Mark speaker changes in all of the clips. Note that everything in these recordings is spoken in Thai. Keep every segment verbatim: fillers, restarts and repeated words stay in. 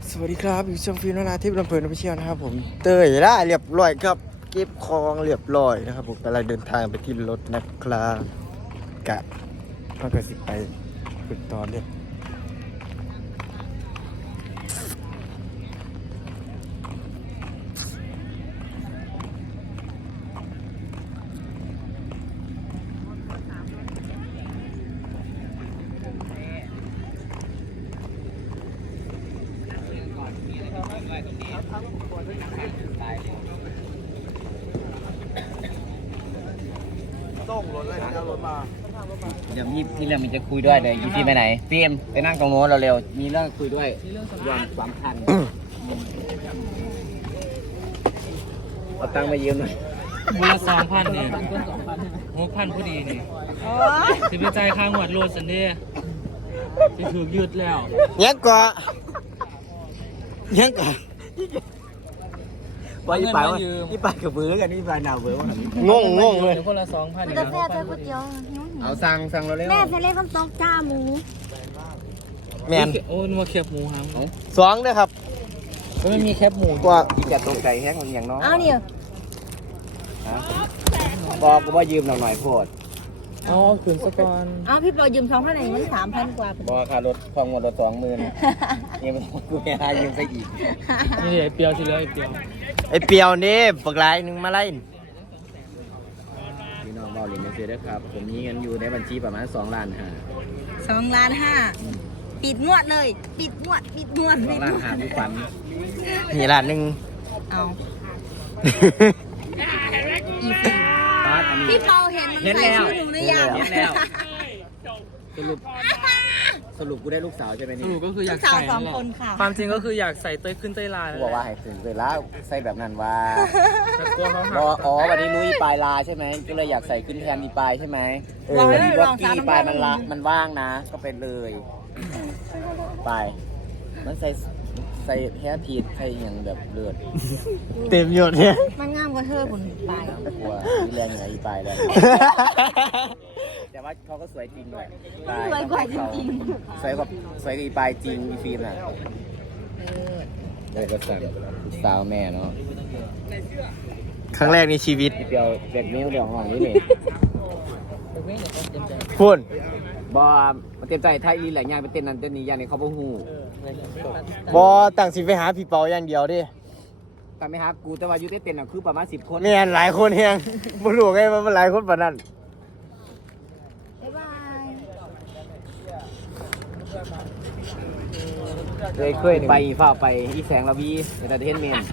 Speaker 1: สวัสดีครับอยู่ช่องฟิล์มนาทิพย์ลำเพลินอภิเชียวนะครับผมเตยล่าเรียบร้อยครับเก็บของเรียบร้อยนะครับผมกำลังเดินทางไปที่รถนะครับกะก็กระสิไปฝึกตอนเด็กต้องรถเลยเอารถมา
Speaker 2: เดี๋ยวมีมีเรื่องมีจะคุยด้วยเดี๋ยวยูพีไปไหนพีเอ็มไปนั่งตรงโน้นเราเร็วมีเรื่องคุยด้วยรวมสามพันเอาตังค์มายืมหน่อย
Speaker 3: มูลสองพันเนี่ยหกพันพอดีนี่สิไปจ่ายค่าหวดโลดสันเดียจะถูกยืดแล้ว
Speaker 1: ยังก่อยังก่อ
Speaker 2: ว่ายี่ปลายว่ายี่ปลายกับเบือกันยี่ปลายหนาวเบือว่าง
Speaker 1: งงงเลย
Speaker 3: คนละสองพัน
Speaker 4: มัน
Speaker 3: นี่
Speaker 4: จะ
Speaker 3: นะ
Speaker 4: แซ่บด้วยก๋วยเตี๋ยว
Speaker 2: เอาสั่งสั่งเราเร็ว
Speaker 4: แม่เส้นเล็กข้าวต้มจ้าหมู
Speaker 1: แมน
Speaker 3: โอ้นึกว่าแคบหมูครับ
Speaker 1: สองด้วยครับ
Speaker 3: ก็ไม่มีแคบหมู
Speaker 1: ว่า
Speaker 2: อีจะตกใจแห้งมันอย่างน้อย
Speaker 4: เอาเนี่ย
Speaker 2: บอกกูว่ายืมหน่อยหน่อยโพด
Speaker 3: อ๋อขืนสกอน
Speaker 4: เอาพี่ปอยืมสองพันไหนมันสามพันกว่า
Speaker 2: บอกค่ารถฟังหมดรถสองหมื่นยังไม่กูไม่หายืมซะอีก
Speaker 3: นี่เดี๋ยวเปียวทีเดียวไอ้เปียว
Speaker 1: ไอเปียวนี่ปากลายหนึ่งมาไล่
Speaker 2: พี่น้องบอกเลยนะเสียด้วยครับผมมีเงินอยู่ในบัญชีประมาณสองล้านห้า
Speaker 4: สองล้านห้าปิดงวดเลย ปิดงวดปิดงวด
Speaker 2: สองล้านห้าผู้ฝัน
Speaker 1: นี่ล้านหนึ่ง
Speaker 4: เอาอีฟีพี่เปาเห็นมันใส่ชุดหนูหรือยัง
Speaker 2: เห็นแล้วสรุปสรุปกูได้ลูกสาวใช่ไหม
Speaker 3: ส
Speaker 2: นี่
Speaker 3: รุปก็คืออ
Speaker 4: ลู
Speaker 3: ยาก
Speaker 4: กสาว
Speaker 3: ใส่
Speaker 4: สอง
Speaker 3: นั่นแหละ
Speaker 4: คนค่ะ
Speaker 3: ความจริงก็คืออยากใส่เต้ยขึ้นเต้ยลาย
Speaker 2: กูบอกว่าให้ถึงเลยแล้วใส่แบบนั้นว่า
Speaker 3: แต่กลัวเขาหั
Speaker 2: บอก อ๋อวันนี้นุ้ยปลายลาใช่ไหมก็เลยอยากใส่ขึ้นแทนอีปลายใช่ไหมเออ
Speaker 4: ลอง
Speaker 2: พ
Speaker 4: ให้
Speaker 2: อดี
Speaker 4: ล
Speaker 2: ว่า
Speaker 4: อง
Speaker 2: กี้
Speaker 4: สาว
Speaker 2: ปลายมัน
Speaker 4: น้ำ
Speaker 2: ละ
Speaker 4: มัน
Speaker 2: มันว่างนะ ก็เป็นเลยปลายมันใส่ใส่แค่ผิดใส่อย่างแบบเลือด
Speaker 1: เต็มยศเนี่ย
Speaker 4: มันงามกว่าเธอคนไป
Speaker 2: กลัวมีแรงอย่างอีปลายแรงแต่ว่าเขาก็สวยจริงเลย
Speaker 4: สวยกว่าจริง
Speaker 2: สวยกว่าสวยกว่าอีปลายจริงอีฟิล์มน่ะเลยก็สั่งสาวแม่เนาะ
Speaker 1: ครั้งแรกในชีวิต
Speaker 2: เดียวเด็กนิ้วเดียวห้องนี้เลย
Speaker 1: พูน
Speaker 2: บอมาเต็มใจถ้าอีแหล่งงานไปเต้นนั้นเต้นนี้อย่างนี้เขาบ่ฮู้
Speaker 1: บอตั้งสิไปหาพี่เปาอย่างเดียวดิ
Speaker 2: แต่ไม่ฮักกูแต่ว่าอยู่ได้เต้นน่ะคือประมาณสิบคน
Speaker 1: แม่นหลายคนเฮงบ่รู้ไงว่ามันหลายคนปานนั้น
Speaker 4: ๆบ๊ายบาย
Speaker 2: เลยเคยไปฝ้าไปอีแสงระวีในประเทศเมน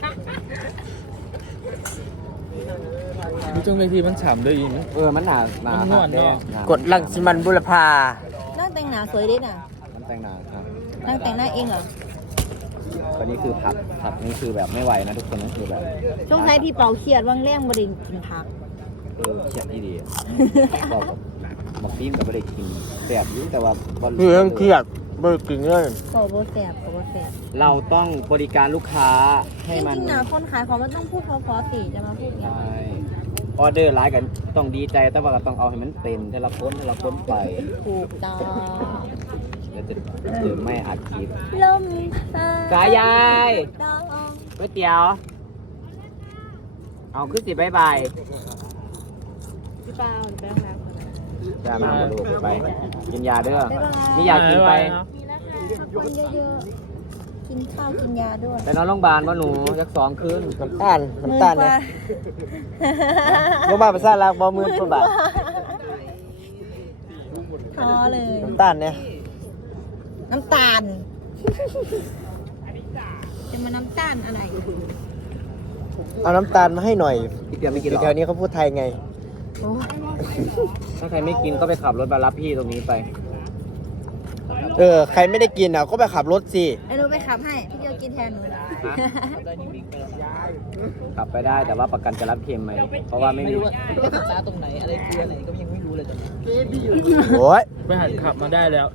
Speaker 3: ดูจงเวทีมันฉ่ำด้วยอีกนะ
Speaker 2: เออมันหนาหนา
Speaker 3: มันนวดเนอะ
Speaker 1: กดลังสิมันบุรพา
Speaker 4: นั่งแต่งหน้าสวยดิน่ะ
Speaker 2: มันแต่งหนาครับ
Speaker 4: นั่งแต่งหน้าเองเหรอ
Speaker 2: ตอนนี้คือผัดผัดนี่คือแบบไม่ไหวนะทุกคนนั่นคือแบบ
Speaker 4: ช่วงท้ายพี่เปาเครียดว่างแรงบริกินผัก
Speaker 2: เออเครียดที่ดีบอกกับบอกฟิล์มกับไม่ได้กินแสบอยู่แต่ว่าบ่
Speaker 1: เรื่องเครียดบ่กินเลย
Speaker 4: ขอโบแสบขอโบแสบ
Speaker 2: เราต้องบริการลูกค้า
Speaker 4: จ
Speaker 2: ให้มัน
Speaker 4: ริงๆนะคนขายของมันต้องพูดเพราะๆสิจะมาพูดอย่าง
Speaker 2: ใช่
Speaker 4: นี้
Speaker 2: ออเดอร์ร้ายกันต้องดีใจแต่ว่าก็ต้องเอาให้มันเต็มทีละคนทีละคนไป
Speaker 4: ถูกต้อง
Speaker 2: แล้วจะถึงไม่อัดคลิป
Speaker 4: ลม
Speaker 2: สายยาย
Speaker 4: ต้อง
Speaker 2: ก๋วยเตี๋ยว เอาขึ้นสิบายบาย
Speaker 4: พี่เปาไปแล้วครับ
Speaker 2: จะมาบลูกไป กินยาเด้อ
Speaker 4: บ๊ายบาย
Speaker 2: นี่อยากกินไป
Speaker 4: มีนะคะพักผ่อนเยอะๆ กินข้าวกินยาด้วย
Speaker 2: ไปนอนโรงพยาบาลว่าหนูยักสองคืน
Speaker 1: น้ำตาลน้ำตาลเนี่ยโรงพยาบาลประสาทรักบ่หมื่นกว่าบาท
Speaker 4: ท้อเลย
Speaker 1: น้ำตาลเนี่ย
Speaker 4: น้ำตาล จะมาน้ำตาลอะไร
Speaker 1: เอาน้ำตาลมาให้หน่อย
Speaker 2: พี่เตียไม่กิน
Speaker 1: อ
Speaker 2: หร
Speaker 1: ยู่
Speaker 2: อ
Speaker 1: แถวนี้เขาพูดไทยไง
Speaker 4: โอ้ย
Speaker 2: ถ้าใครไม่กินก็ไปขับรถมารับพี่ตรงนี้ไป
Speaker 1: เออใครไม่ได้กินอ่ะก็ไปขับรถสิ
Speaker 4: ไอ้หนูไปขับให้ พี่เกียวกินแทนหนู
Speaker 2: ขับไปได้แต่ว่าประกันจะรับเค็มไหม เพราะว่าไม่มี
Speaker 3: ไม่ศึกษาตรงไหนอะไรคืออะไรก็ยังไม่รู้เลยตอนนี้
Speaker 1: โอ้ย
Speaker 3: ไปหัดขับมาได้แล้ว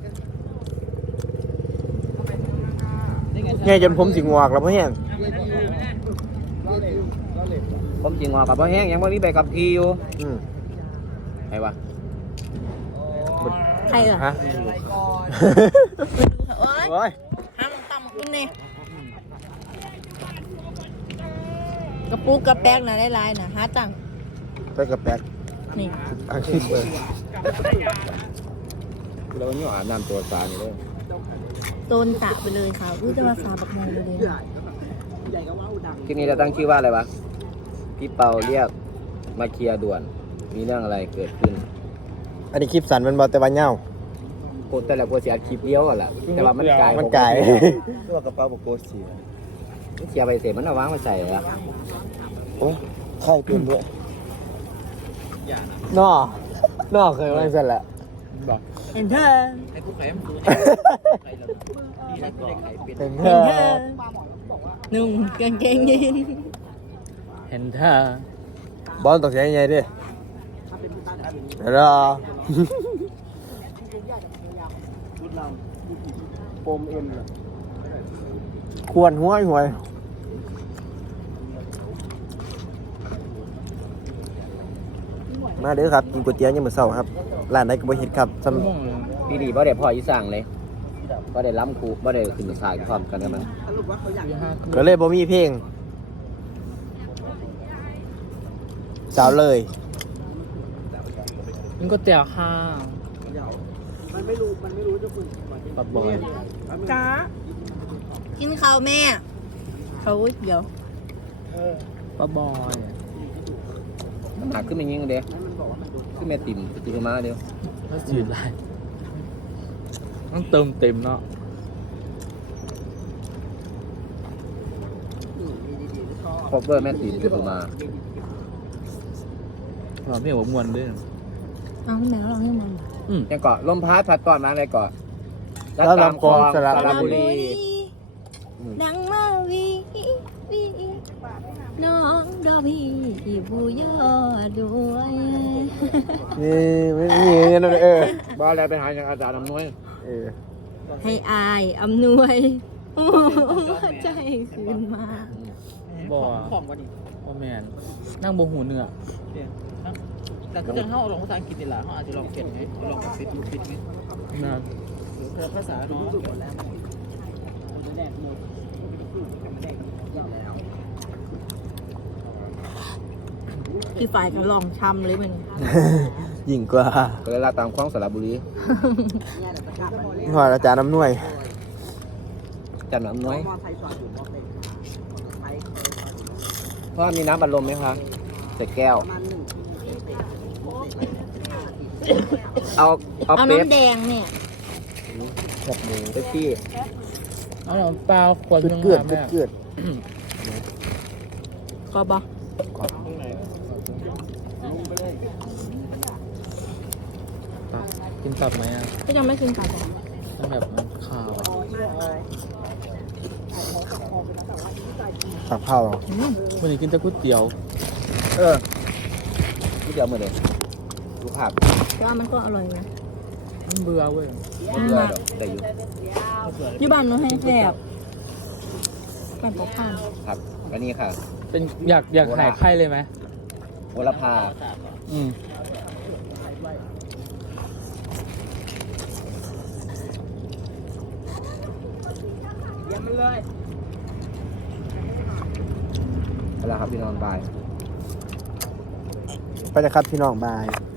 Speaker 1: ไงจนผมสิงวกแล้วพ่อแห้ง
Speaker 2: ผมจริงว่ากับพ่อแห้งยังไม่มีใบขับขี่อยู่
Speaker 1: อืม
Speaker 2: ใครวะ
Speaker 4: ใครเหรอ
Speaker 1: ฮะ
Speaker 4: โอ้ย
Speaker 1: โอ้ย
Speaker 4: ห้ามต่ำกินเลยกระปุกกระแป๊กนะได้ลายนะหาตังค์
Speaker 1: ไปกับแป๊ก
Speaker 4: นี่
Speaker 1: อันนี้เปิด
Speaker 2: แล้วนี่อาบน้ำตัวสารอยู่เลย
Speaker 4: โดนสะไปเลยค่ะอุ้ยจะมาสาบักโมไปเลย
Speaker 2: คลิปนี้เราตั้งชื่อว่าอะไรวะพี่เปาเรียกมาเคลียร์ด่วนมีเรื่องอะไรเกิดขึ้น
Speaker 1: อันนี้คลิปสันมันบอแต่ว่าเน่า
Speaker 2: โคตรแต่ละโคตรเสียคลิปเลี้ยวอ่ะแหละแต่ว่ามันกลาย
Speaker 1: มันกลาย
Speaker 5: ตัวกระเป๋าบอกโกเสีย
Speaker 2: เคลียร์ไปเสร็จมันเอาวางมาใส่แล้ว
Speaker 5: โอ้ไข่เต็มด้วย
Speaker 1: น่อน่อเคยว่าเสร็จแล้ว
Speaker 4: เห็นเธอ
Speaker 2: ให้ผู้ใครมันดู
Speaker 1: เป็นเธ
Speaker 4: เห็น
Speaker 1: อ
Speaker 4: เธอนุ่งกางเกงยีน
Speaker 3: เห็นเธอบ
Speaker 1: อลตกใจยังไงดิเดี๋ยวรอ
Speaker 5: โปมเอ็มเลย
Speaker 1: ควรหัวหวยมาเด้อครับกินก๋วยเตี๋ยวยังมื้อเช้าครับร้านไหนก็บ่เฮ็ดครับซ้ำ
Speaker 2: พี่ดีบ่ได้พ่ออีสั่งเลยบ่ได้ล้ำครูบ่ได้ขึ้นสายพร้อมกันกันมัน
Speaker 1: ก็เลยบ่มีเพลงสาวเลย
Speaker 3: มันก็เตี๋ยวค่ะปับบอย
Speaker 4: จ้ากินข้าวแม่เขาเดี๋ยว
Speaker 3: ปับบอย
Speaker 2: น้ำหนักขึ้นมายิงเด้ขึ้นแม่ติ่มติ่มมาเดียว
Speaker 3: แล้วจืดไรต้องเติมเต็มเนาะ
Speaker 2: ครบเบอร์แม่ติ่มติ่มมา
Speaker 3: เราไม่เห็นว่ามวนด้วย
Speaker 4: เอาแม่เราให้มัน
Speaker 3: อืม
Speaker 2: ยังเกาะลมพัดพัดตอนมาอะไรเกาะ
Speaker 1: แล้วลำคลองสระ
Speaker 2: สระบุรี
Speaker 4: ดังมาวีวีน้องดอพี่ผู้ยอดด้วย
Speaker 1: นี่ไม่มีเงินเลยเออ
Speaker 2: บ้าแล้วไปหาอย่างอาจารย์น้ำน้อย
Speaker 1: เออ
Speaker 4: ให้อายอำนวยหัวใจคืนมา
Speaker 3: บ่บ่แมนนั่งบนหูเนื้อ
Speaker 6: แต่ก็จะเข้าลองภาษาอังกฤษนี่แหละเขาอาจจะลองเขียนไงลองกับฟิตฟิตไง
Speaker 3: นะ
Speaker 6: เพื่อภาษาเนาะ
Speaker 4: คือฝ่ายเขาลองช้ำเลยมัน
Speaker 1: ยิ่งกว่า
Speaker 2: ก็เลยลาตามคลองสระบุรี
Speaker 1: หอยอาจารย์น้ำนวย
Speaker 2: อาจารย์น้ำน้อยพ่อมีน้ำบัลลมไหมคะใส่แก้ว เอาเอา
Speaker 4: เอา
Speaker 2: เป๊ป
Speaker 4: น้ำแดงเนี่ย
Speaker 2: กับหมูไปที่
Speaker 3: เอาหนมเปล่าขวด
Speaker 1: เกื
Speaker 3: นึ
Speaker 1: ด
Speaker 3: ง
Speaker 1: เกือด
Speaker 3: มา
Speaker 1: เกืด
Speaker 3: แม่
Speaker 1: เกือด
Speaker 4: ก็บอก
Speaker 3: กินตับไหมอ่ะ
Speaker 4: ก็ยังไม่กินไก่
Speaker 3: ต้องแบบมันขาวอะ
Speaker 1: ตักเผา
Speaker 3: วันนี้กินแต่ก๋วยเตี๋ยว
Speaker 2: เออที่เดียวมือเลยดูภาพ
Speaker 4: แต่ว่ามันก็อร่อยนะ
Speaker 3: มันเบื่อเว้ย
Speaker 2: ไม่เบื่อหรอกแต่อยู่
Speaker 4: ที่บ้านหนู้ให้แซ่บบ้านปกข้าง
Speaker 2: ครับอันนี้ค่ะ
Speaker 3: เป็นอยากอยากหายไข้เลยไหม
Speaker 2: โหระพา
Speaker 3: อืม
Speaker 2: เวลาครับพี่นอนบาย
Speaker 1: ไปเลยครับพี่น้องบาย